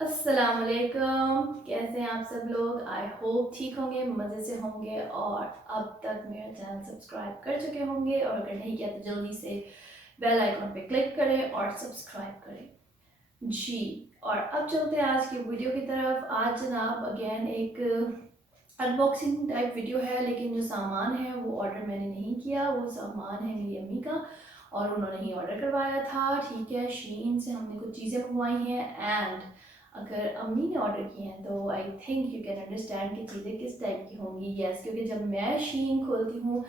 अस्सलाम वालेकुम। कैसे हैं आप सब लोग? आई होप ठीक होंगे, मज़े से होंगे और अब तक मेरा चैनल सब्सक्राइब कर चुके होंगे, और अगर नहीं किया तो जल्दी से बेल आइकन पे क्लिक करें और सब्सक्राइब करें जी। और अब चलते हैं आज की वीडियो की तरफ। आज जनाब अगेन एक अनबॉक्सिंग टाइप वीडियो है, लेकिन जो सामान है वो ऑर्डर मैंने नहीं किया। वो सामान है मेरी अम्मी का और उन्होंने ही ऑर्डर करवाया था। ठीक है, शीन से हमने कुछ चीज़ें मंगवाई हैं, एंड अगर अम्मी ने ऑर्डर किए हैं तो I think you can understand कि चीज़ें किस टाइप की होंगी। यस, क्योंकि जब मैं शीन खोलती हूँ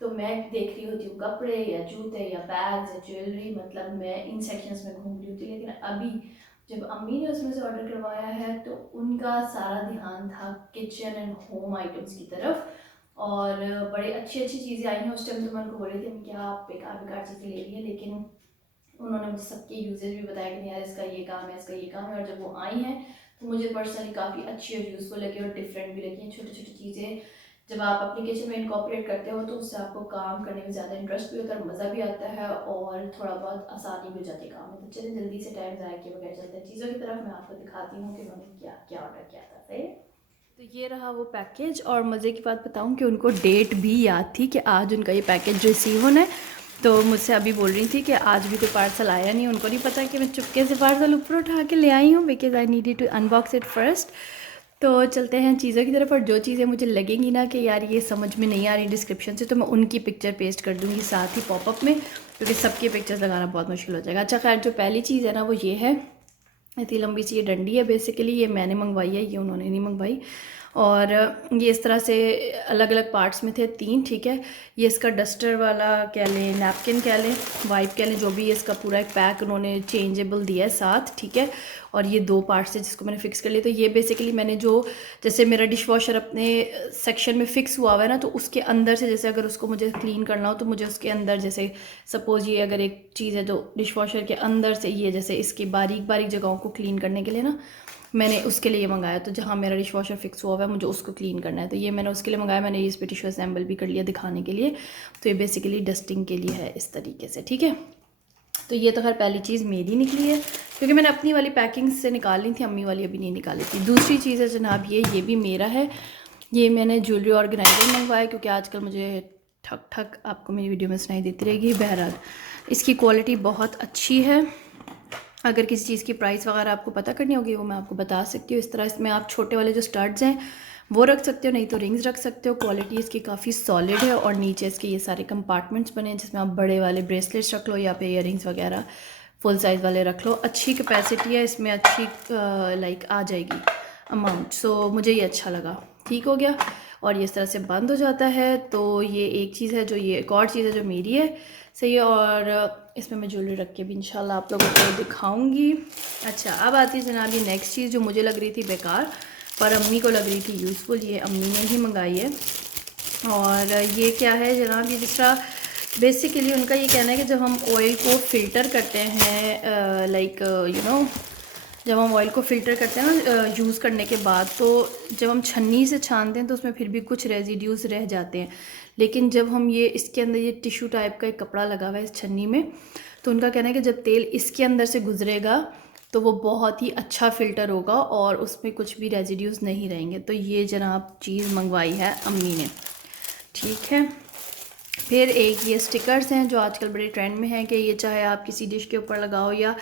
तो मैं देख रही होती हूँ कपड़े या जूते या बैग्स या ज्वेलरी, मतलब मैं इन सेक्शंस में घूम रही होती हूँ। लेकिन अभी जब अम्मी ने उसमें से ऑर्डर करवाया है तो उनका सारा ध्यान था किचन एंड होम आइटम्स की तरफ, और बड़ी अच्छी अच्छी चीज़ें आई हैं। उस टाइम तो मैं उनको बोल रही थी क्या आप बेकार बेकार चीज़ें ले रही है, लेकिन उन्होंने मुझे सबके यूजेज भी बताया कि नहीं यार इसका ये काम है, इसका ये काम है। और जब वो आई हैं तो मुझे पर्सनली काफ़ी अच्छी और यूज़फुल लगी और डिफरेंट भी लगी हैं। छोटी छोटी चीज़ें जब आप अपनी किचन में इनकॉपरेट करते हो तो उससे आपको काम करने में ज़्यादा इंटरेस्ट भी होता है, मज़ा भी आता है और थोड़ा बहुत आसानी भी हो जाती है काम में। तो चलिए जल्दी से टाइम ज़ाया किए बगैर चलते हैं चीज़ों की तरफ। मैं आपको दिखाती हूँ कि उन्होंने क्या क्या ऑर्डर किया था। सही है, तो ये रहा वो पैकेज। और मज़े की बात बताऊँ कि उनको डेट भी याद थी कि आज उनका ये पैकेज रिसीव होना है। तो मुझसे अभी बोल रही थी कि आज भी कोई पार्सल आया नहीं। उनको नहीं पता कि मैं चुपके से पार्सल ऊपर उठा के ले आई हूँ, because I needed to unbox it first. तो चलते हैं चीज़ों की तरफ। और जो चीज़ें मुझे लगेंगी ना कि यार ये समझ में नहीं आ रही डिस्क्रिप्शन से, तो मैं उनकी पिक्चर पेस्ट कर दूँगी साथ ही पॉपअप में, क्योंकि सबकी पिक्चर्स लगाना बहुत मुश्किल हो जाएगा। अच्छा खैर, जो पहली चीज़ है ना वो ये है। इतनी लंबी सी ये डंडी है। बेसिकली ये मैंने मंगवाई है, ये उन्होंने नहीं मंगवाई। और ये इस तरह से अलग अलग पार्ट्स में थे, 3। ठीक है, ये इसका डस्टर वाला कह लें, नैपकिन कह लें, वाइप कह लें, जो भी है, इसका पूरा एक पैक उन्होंने चेंजेबल दिया है साथ। ठीक है, और ये 2 पार्ट्स है जिसको मैंने फ़िक्स कर लिया। तो ये बेसिकली मैंने जो, जैसे मेरा डिश वॉशर अपने सेक्शन में फ़िक्स हुआ हुआ है ना, तो उसके अंदर से जैसे अगर उसको मुझे क्लीन करना हो तो मुझे उसके अंदर, जैसे सपोज़ ये अगर एक चीज़ है जो डिश वॉशर के अंदर से, ये जैसे इसकी बारीक बारीक जगहों को क्लीन करने के लिए ना, मैंने उसके लिए मंगाया। तो जहाँ मेरा डिश वॉशर फिक्स हुआ है मुझे उसको क्लीन करना है, तो ये मैंने उसके लिए मंगाया। मैंने ये इस पर टिश्यू असेंबल भी कर लिया दिखाने के लिए। तो ये बेसिकली डस्टिंग के लिए है इस तरीके से। ठीक है, तो ये तो खैर पहली चीज़ मेरी निकली है, क्योंकि मैंने अपनी वाली पैकिंग से निकाली थी, अम्मी वाली अभी नहीं निकाली थी। दूसरी चीज़ है जनाब ये भी मेरा है। ये मैंने ज्वेलरी ऑर्गेनाइजर मंगवाया, क्योंकि आजकल मुझे ठक ठक आपको मेरी वीडियो में सुनाई देती रहेगी। बहरहाल इसकी क्वालिटी बहुत अच्छी है। अगर किसी चीज़ की प्राइस वगैरह आपको पता करनी होगी वो मैं आपको बता सकती हूँ। इस तरह इसमें आप छोटे वाले जो स्टड्स हैं वो रख सकते हो, नहीं तो रिंग्स रख सकते हो। क्वालिटी इसकी काफ़ी सॉलिड है। और नीचे इसके ये सारे कंपार्टमेंट्स बने हैं जिसमें आप बड़े वाले ब्रेसलेट्स रख लो या फिर ईयरिंग्स वगैरह फुल साइज़ वाले रख लो। अच्छी कैपेसिटी है इसमें, अच्छी लाइक आ जाएगी अमाउंट। सो मुझे ये अच्छा लगा, ठीक हो गया। और ये इस तरह से बंद हो जाता है। तो ये एक चीज़ है जो, ये एक और चीज़ है जो मेरी है। सही है, और इसमें मैं ज्वेलरी रख के भी इंशाल्लाह आप लोगों को दिखाऊंगी। अच्छा, अब आती है जनाब ये नेक्स्ट चीज़ जो मुझे लग रही थी बेकार पर अम्मी को लग रही थी यूज़फुल। ये अम्मी ने ही मंगाई है। और ये क्या है जनाब, ये जिस तरह बेसिकली उनका ये कहना है कि जब हम ऑयल को फ़िल्टर करते हैं, लाइक यू नो, जब हम ऑयल को फ़िल्टर करते हैं ना यूज़ करने के बाद, तो जब हम छन्नी से छानते हैं तो उसमें फिर भी कुछ रेजिड्यूज़ रह जाते हैं। लेकिन जब हम ये इसके अंदर ये टिश्यू टाइप का एक कपड़ा लगा हुआ है इस छन्नी में, तो उनका कहना है कि जब तेल इसके अंदर से गुजरेगा तो वो बहुत ही अच्छा फ़िल्टर होगा और उसमें कुछ भी रेजिड्यूज़ नहीं रहेंगे। तो ये जनाब चीज़ मंगवाई है अम्मी ने। ठीक है, फिर एक ये स्टिकर्स हैं जो आजकल बड़े ट्रेंड में हैं कि ये चाहे आप किसी डिश के ऊपर लगाओ या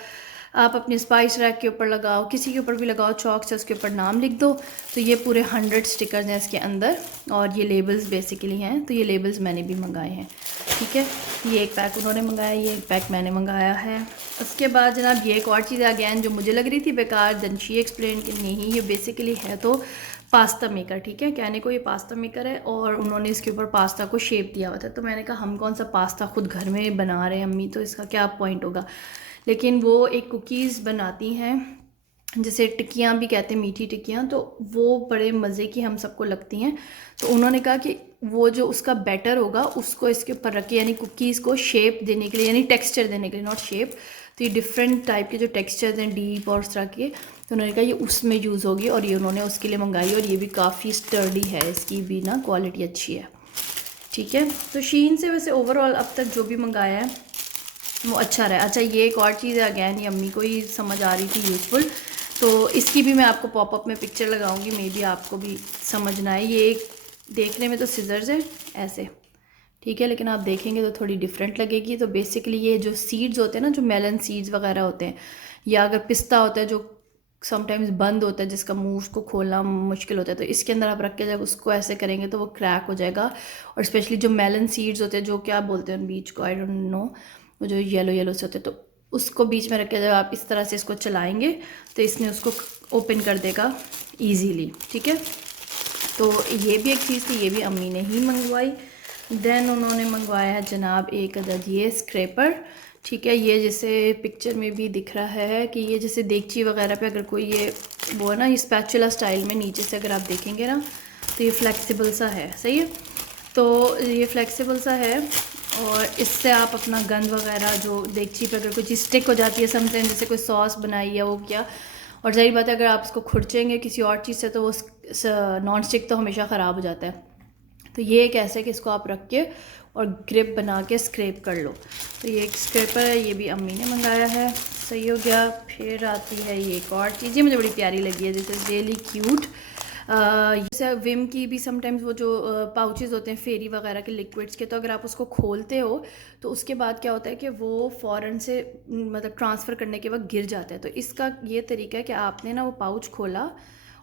आप अपने स्पाइस रैक के ऊपर लगाओ, किसी के ऊपर भी लगाओ, चॉक से उसके ऊपर नाम लिख दो। तो ये पूरे 100 स्टिकर्स हैं इसके अंदर और ये लेबल्स बेसिकली हैं। तो ये लेबल्स मैंने भी मंगाए हैं। ठीक है, ये एक पैक उन्होंने मंगाया, ये एक पैक मैंने मंगाया है। उसके बाद जनाब ये एक और चीज़ अगैन जो मुझे लग रही थी बेकार, देन शी एक्सप्लेन कि नहीं ये बेसिकली है तो पास्ता मेकर। ठीक है, कहने को ये पास्ता मेकर है और उन्होंने इसके ऊपर पास्ता को शेप दिया हुआ था। तो मैंने कहा हम कौन सा पास्ता खुद घर में बना रहे हैं अम्मी, तो इसका क्या पॉइंट होगा। लेकिन वो एक कुकीज़ बनाती हैं जैसे टिक्कियाँ भी कहते हैं, मीठी टिक्कियाँ, तो वो बड़े मज़े की हम सबको लगती हैं। तो उन्होंने कहा कि वो जो उसका बैटर होगा उसको इसके ऊपर रख के, यानी कुकीज़ को शेप देने के लिए, यानी टेक्सचर देने के लिए, नॉट शेप। तो ये डिफरेंट टाइप के जो टेक्सचर्स हैं डीप और उस तरह के, तो उन्होंने कहा ये उसमें यूज़ होगी और ये उन्होंने उसके लिए मंगाई। और ये भी काफ़ी स्टर्डी है, इसकी भी ना क्वालिटी अच्छी है। ठीक है, तो शीन से वैसे ओवरऑल अब तक जो भी मंगाया है वो अच्छा रहा। अच्छा, ये एक और चीज़ है अगैन, ये अम्मी को ही समझ आ रही थी यूज़फुल। तो इसकी भी मैं आपको पॉपअप में पिक्चर लगाऊंगी, मे बी आपको भी समझ ना आए। ये एक देखने में तो सिजर्स है ऐसे, ठीक है, लेकिन आप देखेंगे तो थोड़ी डिफरेंट लगेगी। तो बेसिकली ये जो सीड्स होते हैं ना, जो मेलन सीड्स वगैरह होते हैं, या अगर पिस्ता होता है जो समटाइम्स बंद होता है, जिसका मुंह उसको खोलना मुश्किल होता है, तो इसके अंदर आप रख के जब उसको ऐसे करेंगे तो वो क्रैक हो जाएगा। और स्पेशली जो मेलन सीड्स होते हैं, जो क्या बोलते हैं बीच को, आई डोंट नो, वो जो येलो येलो से होते हैं, तो उसको बीच में रख के जब आप इस तरह से इसको चलाएंगे तो इसने उसको ओपन कर देगा ईजीली, ठीक है। तो ये भी एक चीज़ थी, ये भी अम्मी ने ही मंगवाई। देन उन्होंने मंगवाया है जनाब एक अदद ये स्क्रैपर, ठीक है। ये जैसे पिक्चर में भी दिख रहा है कि ये जैसे देगची वगैरह पे अगर कोई ये वो है ना, ये स्पैचुला स्टाइल में नीचे से अगर आप देखेंगे ना तो ये फ्लेक्सिबल सा है, सही है। तो ये फ्लेक्सिबल सा है और इससे आप अपना गंद वगैरह जो देगची पे अगर कोई चीज़ स्टिक हो जाती है समटाइम, जैसे कोई सॉस बनाई या वो क्या, और जाहिर बात है अगर आप इसको खुरचेंगे किसी और चीज़ से तो वो नॉन स्टिक तो हमेशा ख़राब हो जाता है। तो ये एक ऐसे कि इसको आप रख के और ग्रिप बना के स्क्रैप कर लो। तो ये एक स्क्रैपर है, ये भी अम्मी ने मंगाया है, सही हो गया। फिर आती है ये एक और चीज़, ये मुझे बड़ी प्यारी लगी है, दिस इज़ रियली क्यूट। जैसे विम की भी समटाइम्स वो जो पाउचेज़ होते हैं फेरी वगैरह के लिक्विड्स के, तो अगर आप उसको खोलते हो तो उसके बाद क्या होता है कि वो फ़ौरन से मतलब ट्रांसफ़र करने के वक्त गिर जाता है। तो इसका ये तरीका है कि आपने ना वो पाउच खोला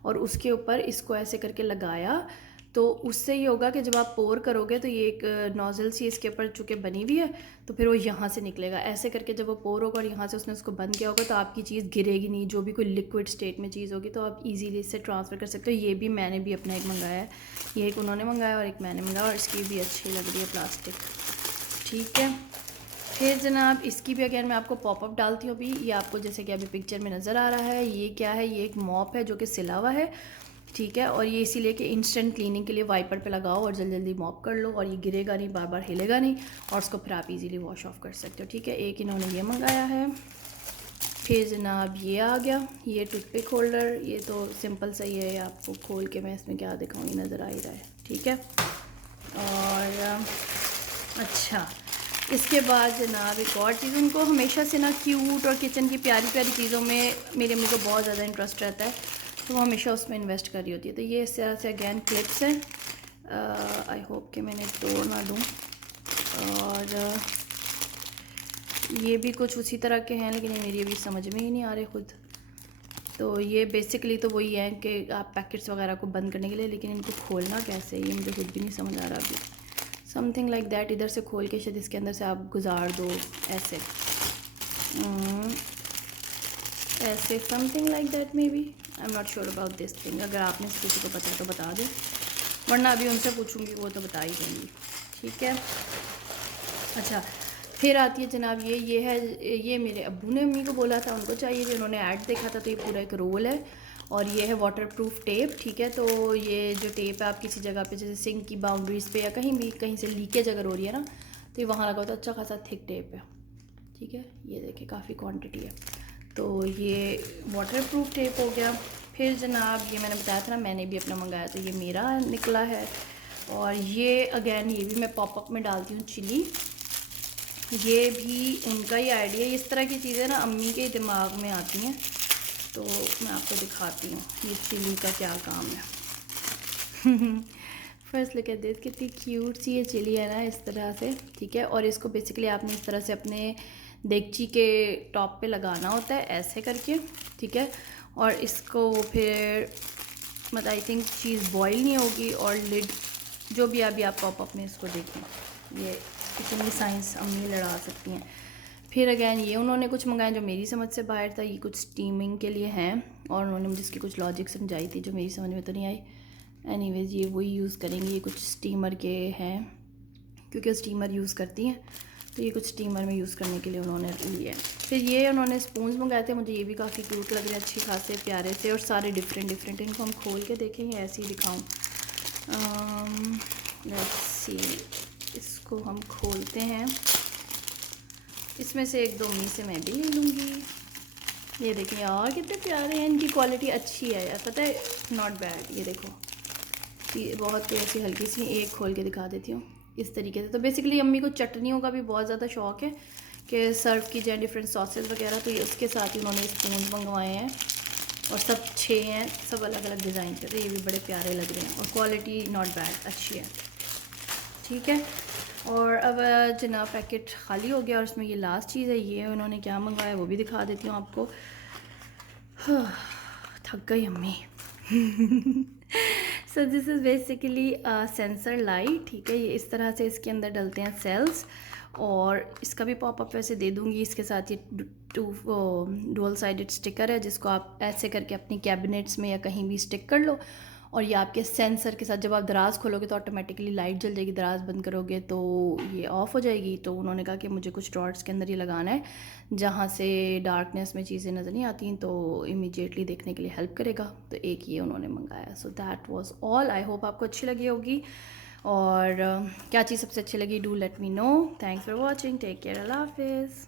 और उसके ऊपर इसको ऐसे करके लगाया, तो उससे ये होगा कि जब आप पोर करोगे तो ये एक नोज़ल सी इसके ऊपर चूँकि बनी हुई है, तो फिर वो यहाँ से निकलेगा ऐसे करके। जब वो पोर होगा और यहाँ से उसने उसको बंद किया होगा तो आपकी चीज़ गिरेगी नहीं, जो भी कोई लिक्विड स्टेट में चीज़ होगी तो आप इजीली इससे ट्रांसफ़र कर सकते हो। ये भी मैंने भी अपना एक मंगाया है, ये एक उन्होंने मंगाया और एक मैंने मंगाया, और इसकी भी अच्छी लग रही है प्लास्टिक, ठीक है। फिर जनाब इसकी भी अगेन मैं आपको पॉपअप डालती हूँ अभी। ये आपको जैसे कि अभी पिक्चर में नज़र आ रहा है, ये क्या है, ये एक मॉप है जो कि सिला हुआ है, ठीक है। और ये इसीलिए कि इंस्टेंट क्लीनिंग के लिए वाइपर पे लगाओ और जल्दी जल्दी मॉप कर लो, और ये गिरेगा नहीं, बार बार हिलेगा नहीं, और उसको फिर आप इजीली वॉश ऑफ कर सकते हो, ठीक है। एक इन्होंने ये मंगाया है। फिर जनाब ये आ गया, ये टूथपिक होल्डर, ये तो सिंपल सा ही है, आपको खोल के मैं इसमें क्या दिखाऊँ, ये नज़र आ ही रहा है, ठीक है। और अच्छा, इसके बाद जनाब एक और चीज़, उनको हमेशा से ना क्यूट और किचन की प्यारी प्यारी चीज़ों में मेरी अम्मी को बहुत ज़्यादा इंटरेस्ट रहता है, तो वो हमेशा उसमें इन्वेस्ट कर रही होती है। तो ये इस तरह से अगेन क्लिप्स हैं, आई होप कि मैंने तोड़ ना दूँ। और ये भी कुछ उसी तरह के हैं, लेकिन ये मेरी अभी समझ में ही नहीं आ रहे खुद। तो ये बेसिकली तो वही है कि आप पैकेट्स वगैरह को बंद करने के लिए, लेकिन इनको खोलना कैसे, ये मुझे खुद भी नहीं समझ आ रहा अभी। समथिंग लाइक दैट, इधर से खोल के शायद इसके अंदर से आप गुजार दो ऐसे, ऐसे something like that may be, I am not sure about this thing. अगर आपने किसी को पता है तो बता दें, वरना अभी उनसे पूछूंगी, वो तो बता ही देंगी, ठीक है। अच्छा, फिर आती है जनाब ये है, ये मेरे अब्बू ने अम्मी को बोला था, उनको चाहिए थी, उन्होंने ऐड देखा था, तो ये पूरा एक रोल है और ये है वाटरप्रूफ टेप, ठीक है। तो ये जो टेप है आप किसी जगह पे जैसे सिंक की बाउंड्रीज़ पे या कहीं भी कहीं से लीकेज अगर हो रही है ना, तो ये वहाँ लगा होता है, अच्छा खासा थिक टेप है, ठीक है। ये देखिए काफ़ी क्वांटिटी है, तो ये वाटरप्रूफ टेप हो गया। फिर जनाब ये मैंने बताया था ना, मैंने भी अपना मंगाया, तो ये मेरा निकला है। और ये अगेन ये भी मैं पॉपअप में डालती हूँ चिली, ये भी उनका ही आइडिया। इस तरह की चीज़ें ना अम्मी के दिमाग में आती हैं, तो मैं आपको दिखाती हूँ ये चिली का क्या काम है। फर्स्ट लुक एट दिस, कितनी क्यूट सी ये चिली है ना, इस तरह से, ठीक है। और इसको बेसिकली आपने इस तरह से अपने देगची के टॉप पे लगाना होता है ऐसे करके, ठीक है। और इसको फिर मतलब आई थिंक चीज़ बॉईल नहीं होगी, और लिड जो भी अभी आप पॉपअप में इसको देखें, ये इतनी साइंस अम्मी लड़ा सकती हैं। फिर अगैन ये उन्होंने कुछ मंगाया जो मेरी समझ से बाहर था, ये कुछ स्टीमिंग के लिए हैं, और उन्होंने मुझे इसकी कुछ लॉजिक समझाई थी जो मेरी समझ में तो नहीं आई। एनीवेज ये वही यूज़ करेंगे, ये कुछ स्टीमर के हैं, क्योंकि स्टीमर यूज़ करती हैं, तो ये कुछ स्टीमर में यूज़ करने के लिए उन्होंने लिए। फिर ये उन्होंने स्पून्स मंगाए थे, मुझे ये भी काफ़ी क्यूट लग रहे हैं, अच्छी खासे प्यारे से, और सारे डिफरेंट डिफरेंट। इनको हम खोल के देखेंगे, ऐसे ही दिखाऊँ, लेट्स सी, इसको हम खोलते हैं, इसमें से एक दो मी से मैं भी ले लूँगी। ये देखिए यार कितने प्यारे हैं, इनकी क्वालिटी अच्छी है यार, पता है, नॉट बैड। ये देखो, ये बहुत कोई ऐसी हल्की सी, एक खोल के दिखा देती हूँ इस तरीके से। तो बेसिकली अम्मी को चटनियों का भी बहुत ज़्यादा शौक़ है कि सर्व की जाए डिफरेंट सॉसेस वगैरह, तो ये उसके साथ ही उन्होंने स्पून मंगवाए हैं। और सब 6 हैं, सब अलग अलग डिज़ाइन के, तो ये भी बड़े प्यारे लग रहे हैं और क्वालिटी नॉट बैड, अच्छी है। ठीक है, और अब जनाब पैकेट खाली हो गया और उसमें ये लास्ट चीज़ है, ये उन्होंने क्या मंगवाया वो भी दिखा देती हूँ आपको। थक गई अम्मी। So this is basically sensor light. ठीक है, ये इस तरह से इसके अंदर डलते हैं सेल्स, और इसका भी पॉपअप वैसे दे दूँगी। इसके साथ ये डुअल साइडेड स्टिकर है, जिसको आप ऐसे करके अपनी कैबिनेट्स में या कहीं भी स्टिक कर लो, और ये आपके सेंसर के साथ जब आप दराज खोलोगे तो ऑटोमेटिकली लाइट जल जाएगी, दराज बंद करोगे तो ये ऑफ़ हो जाएगी। तो उन्होंने कहा कि मुझे कुछ डॉट्स के अंदर ये लगाना है जहाँ से डार्कनेस में चीज़ें नज़र नहीं आती, तो इमीडिएटली देखने के लिए हेल्प करेगा। तो एक ये उन्होंने मंगाया। So that was all. I hope आपको अच्छी लगी होगी, और क्या चीज़ सबसे अच्छी लगी do let me know. Thanks for watching, take care, अल्लाह हाफिज़।